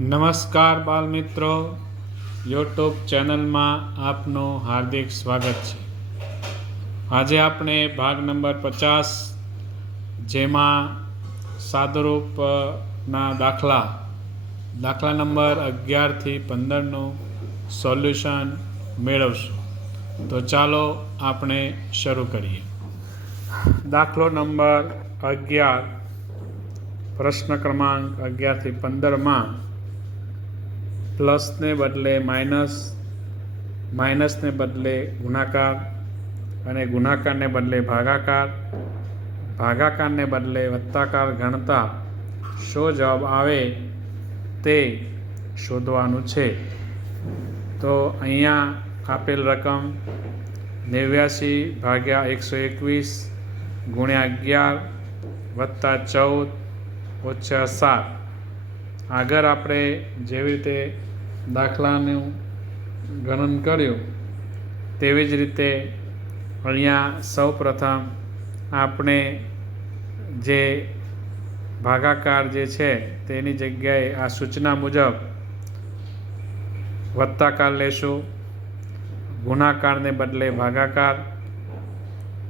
નમસ્કાર બાળમિત્રો, યુટ્યુબ ચેનલમાં આપનું હાર્દિક સ્વાગત છે. આજે આપણે ભાગ નંબર 50 જેમાં સાદુરૂપના દાખલા નંબર 11થી 15નું સોલ્યુશન મેળવશું. તો ચાલો આપણે શરૂ કરીએ. દાખલો નંબર 11, પ્રશ્ન ક્રમાંક 11થી 15માં પ્લસને બદલે માઇનસ, માઇનસને બદલે ગુણાકાર અને ગુણાકારને બદલે ભાગાકાર, ભાગાકારને બદલે વત્તાકાર ગણતા શું જવાબ આવે તે શોધવાનું છે. તો અહીંયા આપેલ રકમ 89/121 × 11 + 14 - 7. આગળ આપણે જેવી રીતે દાખલાનું ગણન કર્યું તેવી જ રીતે અહીંયા સૌ પ્રથમ આપણે જે ભાગાકાર જે છે તેની જગ્યાએ આ સૂચના મુજબ વત્તાકાર લેશું, ગુણાકારને બદલે ભાગાકાર,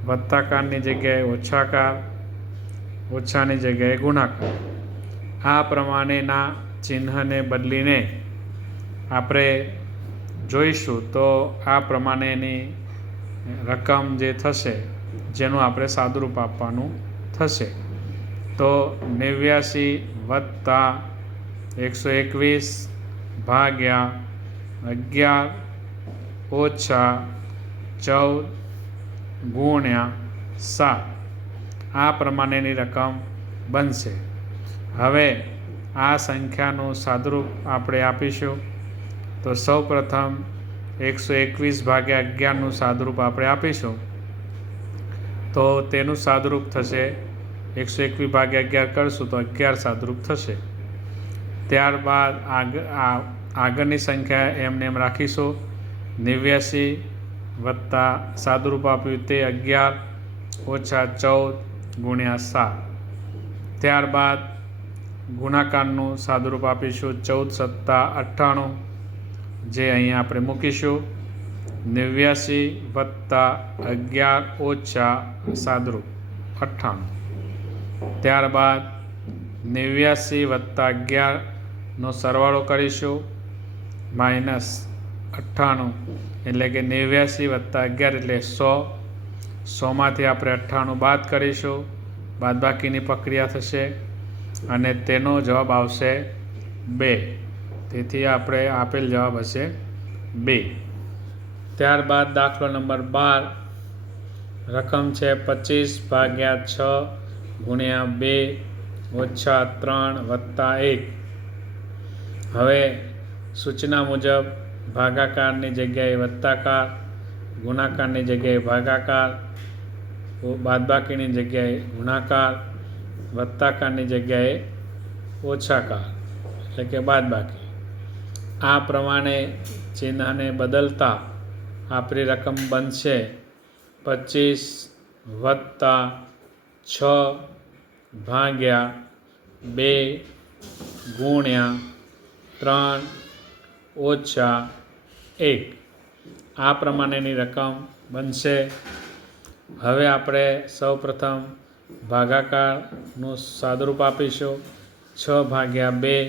વત્તાકારની જગ્યાએ ઓછાકાર, ઓછાની જગ્યાએ ગુણાકાર. આ પ્રમાણેના ચિહ્નને બદલીને આપણે જોઈશું તો આ પ્રમાણેની રકમ જે થશે જેનું આપણે સાદુરૂપ આપવાનું થશે. તો 89 + 121 - 11 - 14 × 7 આ પ્રમાણેની રકમ બનશે. હવે આ સંખ્યાનું સાદુરૂપ આપણે આપીશું. તો સૌ પ્રથમ 121/11નું સાદુરૂપ આપણે આપીશું. તો તેનું સાદુરૂપ થશે 121/11 કરશું તો 11 સાદુરૂપ થશે. ત્યારબાદ આગળની સંખ્યા એમને એમ રાખીશું. 89 + સાદુરૂપ આપ્યું તે 11 - 14 × 7. ત્યારબાદ ગુણાકારનું સાદુરૂપ આપીશું 14 + 98 જે અહીંયા આપણે મૂકીશું. 89 + 11 - સાદુરૂપ 98. ત્યારબાદ 89 + 11નો સરવાળો કરીશું -98 એટલે કે 89 + 11 એટલે 100. 100માંથી આપણે 98 બાદ કરીશું, બાદબાકીની પ્રક્રિયા થશે અને તેનો જવાબ આવશે 2. તેથી આપણે આપેલ જવાબ હશે 2. ત્યારબાદ દાખલો નંબર 12, રકમ છે 25/6 × 2 - 3 + 1. હવે સૂચના મુજબ ભાગાકારની જગ્યાએ વત્તાકાર, ગુણાકારની જગ્યાએ ભાગાકાર, બાદબાકીની જગ્યાએ ગુણાકાર, વત્તાકારની જગ્યાએ ઓછાકાર એટલે કે બાદબાકી. આ પ્રમાણે ચિહ્નને બદલતા આપણી રકમ બનશે 25 + 6/2 × 3 - 1. આ પ્રમાણેની રકમ બનશે. હવે આપણે સૌ પ્રથમ ભાગાકારનું સાદુરૂપ આપીશું 6/2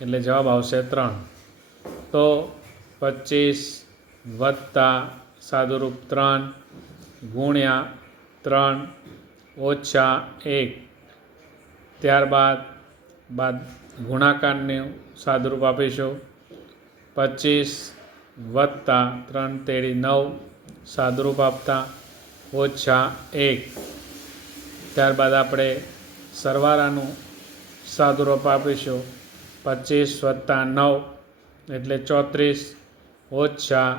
એટલે જવાબ આવશે 3. તો 25 + સાદુરૂપ 3 × 3 - 1. ત્યારબાદ ગુણાકારનું સાદુરૂપ આપીશું 25 + 3 × 9 સાદુરૂપ આપતા -1. ત્યારબાદ આપણે સરવાળાનું સાદુરૂપ આપીશું 25 + 9 એટલે 34 - 1.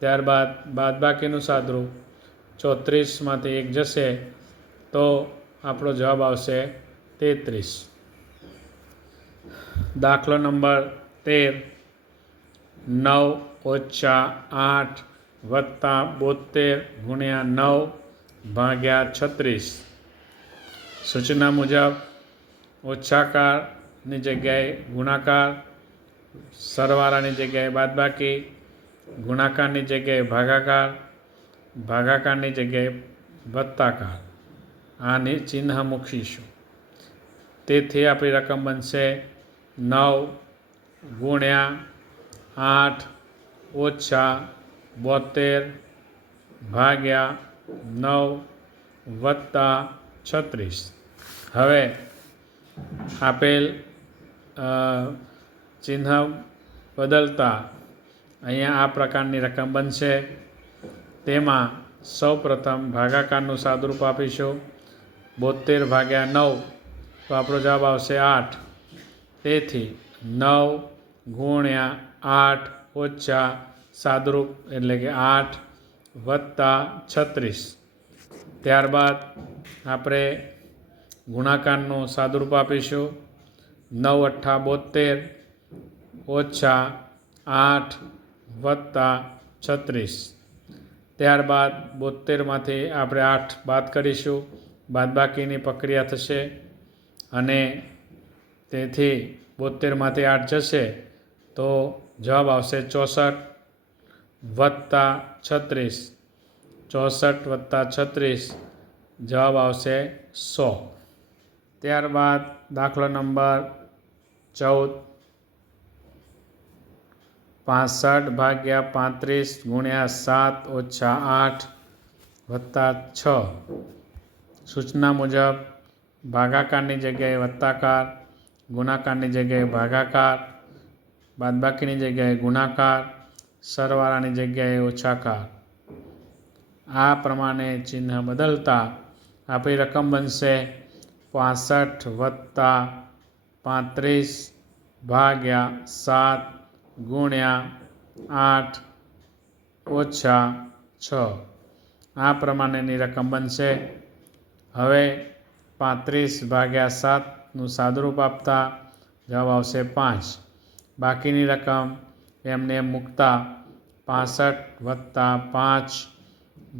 ત્યારબાદ બાદબાકીનું સાદુરૂપ 34માંથી 1 જશે તો આપણો જવાબ આવશે 33. દાખલો નંબર 13, 9 - 8 + 72 × 9/36. સૂચના મુજબ ઓછાકાર ની જગ્યાએ ગુણાકાર, સરવાળાની જગ્યાએ બાદબાકી, ગુણાકારની જગ્યાએ ભાગાકાર, ભાગાકારની જગ્યાએ વત્તાકાર. આની ચિહ્ન મૂકીશું. તેથી આપણી રકમ બનશે 9 ગુણ્યા 8 ઓછા 72 ભાગ્યા 9 વત્તા 36. હવે આપેલ ચિહ્ન બદલતા અહીંયા આ પ્રકારની રકમ બનશે. તેમાં સૌ પ્રથમ ભાગાકારનું સાદુરૂપ આપીશું. 72 ભાગ્યા 9 તો આપણો જવાબ આવશે 8. તેથી 9 ગુણ્યા 8 ઓછા સાદુરૂપ એટલે કે 8 વત્તા 36. ત્યારબાદ આપણે ગુણાકારનું સાદુરૂપ આપીશું. 9 અઠ્ઠા 72 ઓછા 8 વત્તા 36. ત્યારબાદ 72માંથી આપણે 8 બાદ કરીશું. બાદબાકીની પ્રક્રિયા થશે અને તેથી 72માંથી 8 જશે તો જવાબ આવશે 64 વત્તા 36. 64 વત્તા 36 જવાબ આવશે 100. ત્યારબાદ દાખલો નંબર 14. 65 ભાગ્યા 35 ગુણ્યા 7 ઓછા 8 વત્તા 6. સૂચના મુજબ ભાગાકારની જગ્યાએ વત્તાકાર, ગુણાકારની જગ્યાએ ભાગાકાર, બાદબાકીની જગ્યાએ ગુણાકાર, સરવાળાની જગ્યાએ ઓછાકાર. આ પ્રમાણે ચિહ્ન બદલતા આપણી રકમ બનશે 65 વત્તા 35 ભાગ્યા 7 ગુણ્યા 8 ઓછા 6. આ પ્રમાણેની રકમ બનશે. હવે 35 ભાગ્યા 7નું સાદુરૂપ આપતા જવાબ આવશે 5. બાકીની રકમ એમને એમ મૂકતા 65 વત્તા 5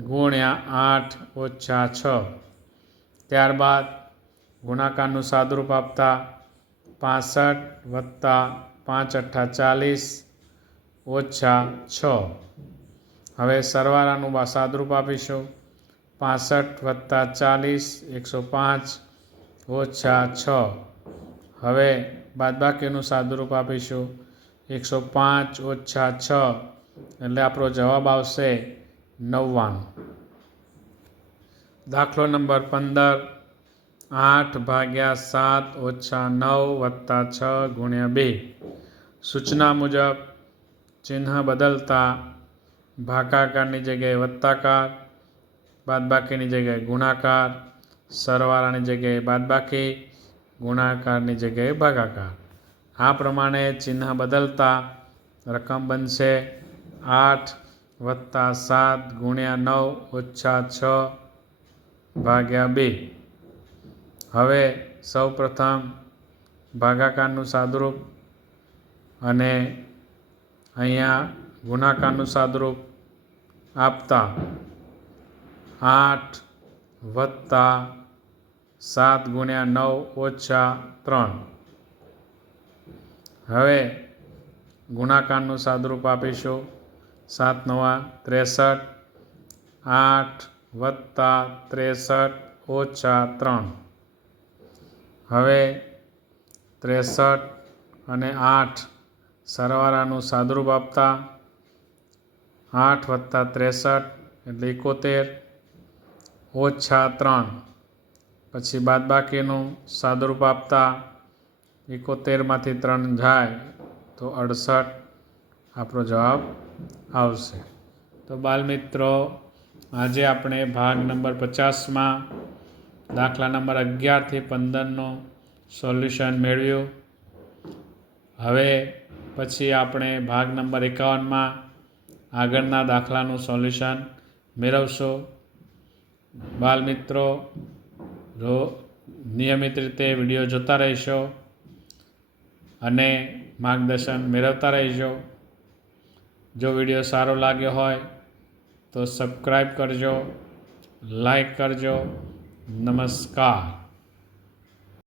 ગુણ્યા 8 ઓછા 6. ત્યારબાદ ગુણાકારનું સાદુરૂપ આપતા 65 વત્તા 5 અઠ્ઠા 40 ઓછા 6. હવે સરવાળાનું સાદુરૂપ આપીશું. 65 વત્તા 40 105 ઓછા 6. હવે બાદબાકીનું સાદુરૂપ આપીશું. 105 ઓછા 6 એટલે આપણો જવાબ આવશે 99. દાખલો નંબર 15. 8 ભાગ્યા 7 ઓછા 9 વત્તા 6 ગુણ્યા 2. સૂચના મુજબ ચિહ્ન બદલતા ભાગાકારની જગ્યાએ વત્તાકાર, બાદબાકીની જગ્યાએ ગુણાકાર, સરવાળાની જગ્યાએ બાદબાકી, ગુણાકારની જગ્યાએ ભાગાકાર. આ પ્રમાણે ચિહ્ન બદલતા રકમ બનશે 8 વત્તા 7 ગુણ્યા 9 ઓછા 6 ભાગ્યા 2. હવે સૌ પ્રથમ ભાગાકારનું સાદુરૂપ અને અહીંયા ગુણાકારનું સાદુરૂપ આપતા 8 વત્તા 7 ગુણ્યા 9 ઓછા 3. હવે ગુણાકારનું સાદુરૂપ આપીશું. 7 નવા 63. 8 વત્તા 63 ઓછા 3. હવે 63 અને 8 સરવાળાનું સાદુરૂપ આપતા 8 વત્તા 63 એટલે 71 ઓછા 3. પછી બાદબાકીનું સાદુરૂપ આપતા 71માંથી 3 જાય તો 68 આપણો જવાબ આવશે. તો બાલમિત્રો, આજે આપણે ભાગ નંબર 50માં દાખલા નંબર 11થી 15નું સોલ્યુશન મેળવ્યું. હવે પછી આપણે ભાગ નંબર 51માં આગળના દાખલાનું સોલ્યુશન મેળવશું. બાલમિત્રો, નિયમિત રીતે વિડીયો જોતા રહેશો અને માર્ગદર્શન મેળવતા રહેજો. જો વિડીયો સારો લાગ્યો હોય તો સબસ્ક્રાઈબ કરજો, લાઈક કરજો. નમસ્કાર.